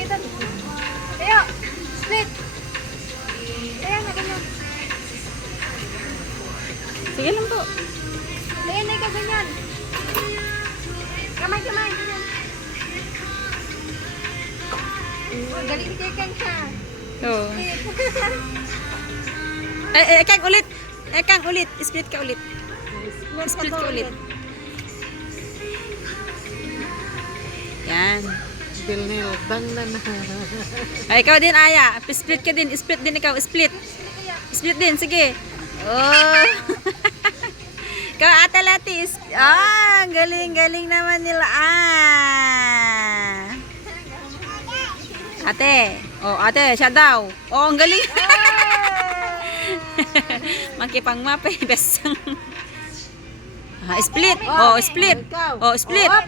Palitan. Tayo. Split. Tayo na ganyan. Sige lang po. Tayo na ka ganyan. Kamay, kamay. Ganyan. Oh, galing chicken siya. Oo. Split. Kang ulit. Kang ulit. Split ka ulit. Split ka ulit. Yan. Bilnil, bang na na. Ay, ikaw din, Aya. Split ka din. Split din ikaw. Split. Split din. Sige. Oh. Ikaw, Ate Latis. Ah, galing naman nila. Ah. Ate. Oh, ate, siya daw. Oh, ang galing. Makipangmapay. Best. Split. Oh, split. Oh, split. Oh.